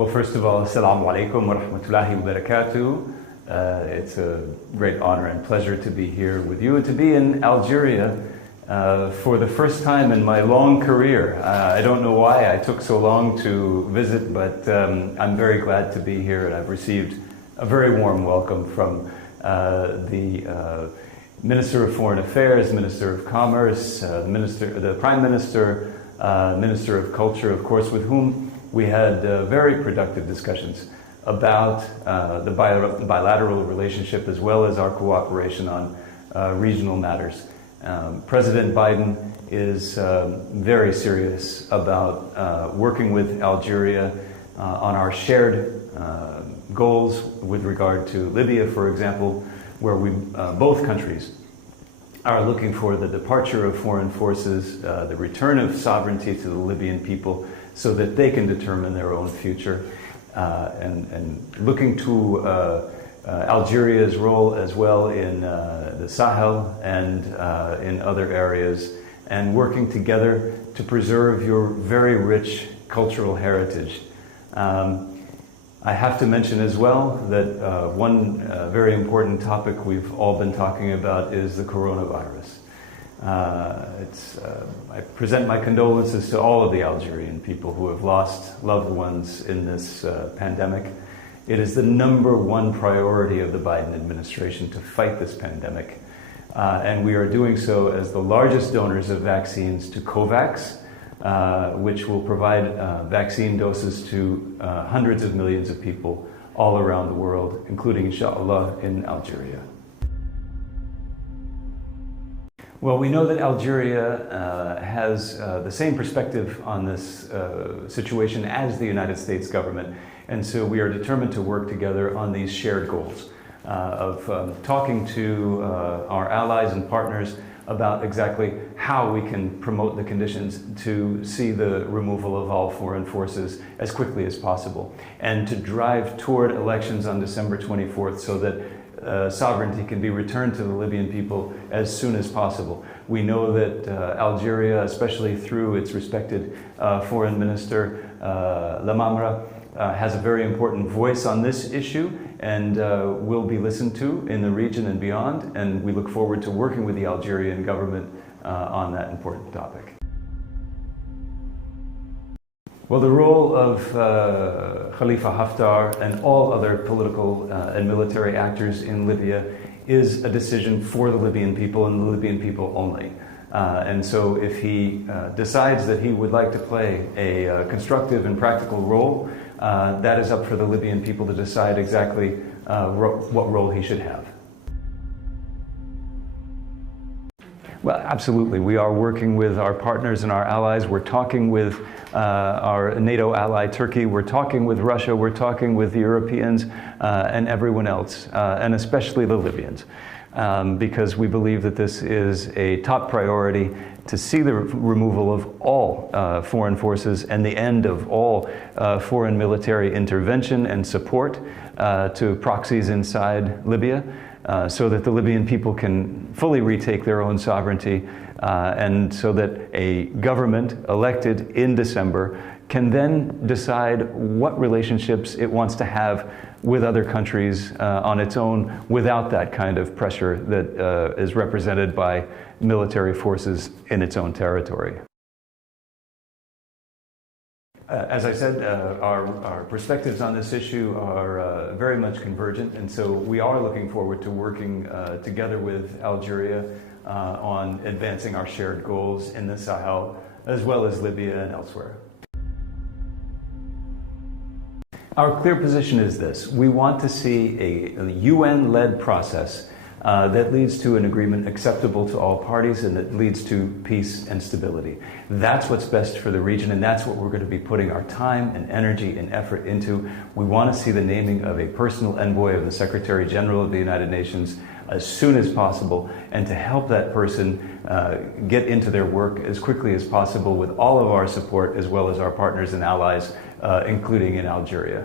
Well, first of all, assalamu alaikum wa rahmatullahi wa barakatuh. It's a great honor and pleasure to be here with you and to be in Algeria for the first time in my long career. I don't know why I took so long to visit, but I'm very glad to be here, and I've received a very warm welcome from the Minister of Foreign Affairs, Minister of Commerce, the Prime Minister, Minister of Culture, of course, with whom we had very productive discussions about the bilateral relationship as well as our cooperation on regional matters. President Biden is very serious about working with Algeria on our shared goals with regard to Libya, for example, where we both countries are looking for the departure of foreign forces, the return of sovereignty to the Libyan people so that they can determine their own future, and looking to Algeria's role as well in the Sahel and in other areas, and working together to preserve your very rich cultural heritage. I have to mention as well that one very important topic we've all been talking about is the coronavirus. I present my condolences to all of the Algerian people who have lost loved ones in this pandemic. It is the #1 priority of the Biden administration to fight this pandemic. And we are doing so as the largest donors of vaccines to COVAX, which will provide vaccine doses to hundreds of millions of people all around the world, including, inshallah, in Algeria. Well, we know that Algeria has the same perspective on this situation as the United States government, and so we are determined to work together on these shared goals of talking to our allies and partners about exactly how we can promote the conditions to see the removal of all foreign forces as quickly as possible, and to drive toward elections on December 24th so that sovereignty can be returned to the Libyan people as soon as possible. We know that Algeria, especially through its respected foreign minister, Lamamra, has a very important voice on this issue and will be listened to in the region and beyond, and we look forward to working with the Algerian government on that important topic. Well, the role of Khalifa Haftar and all other political and military actors in Libya is a decision for the Libyan people and the Libyan people only. And so if he decides that he would like to play a constructive and practical role, that is up for the Libyan people to decide exactly what role he should have. Well, absolutely. We are working with our partners and our allies. We're talking with our NATO ally, Turkey. We're talking with Russia. We're talking with the Europeans and everyone else, and especially the Libyans, because we believe that this is a top priority to see the removal of all foreign forces and the end of all foreign military intervention and support to proxies inside Libya. So that the Libyan people can fully retake their own sovereignty, and so that a government elected in December can then decide what relationships it wants to have with other countries on its own without that kind of pressure that is represented by military forces in its own territory. As I said, our perspectives on this issue are very much convergent, and so we are looking forward to working together with Algeria on advancing our shared goals in the Sahel, as well as Libya and elsewhere. Our clear position is this: we want to see a UN-led process that leads to an agreement acceptable to all parties and that leads to peace and stability. That's what's best for the region, and that's what we're going to be putting our time and energy and effort into. We want to see the naming of a personal envoy of the Secretary General of the United Nations as soon as possible, and to help that person get into their work as quickly as possible with all of our support, as well as our partners and allies, including in Algeria.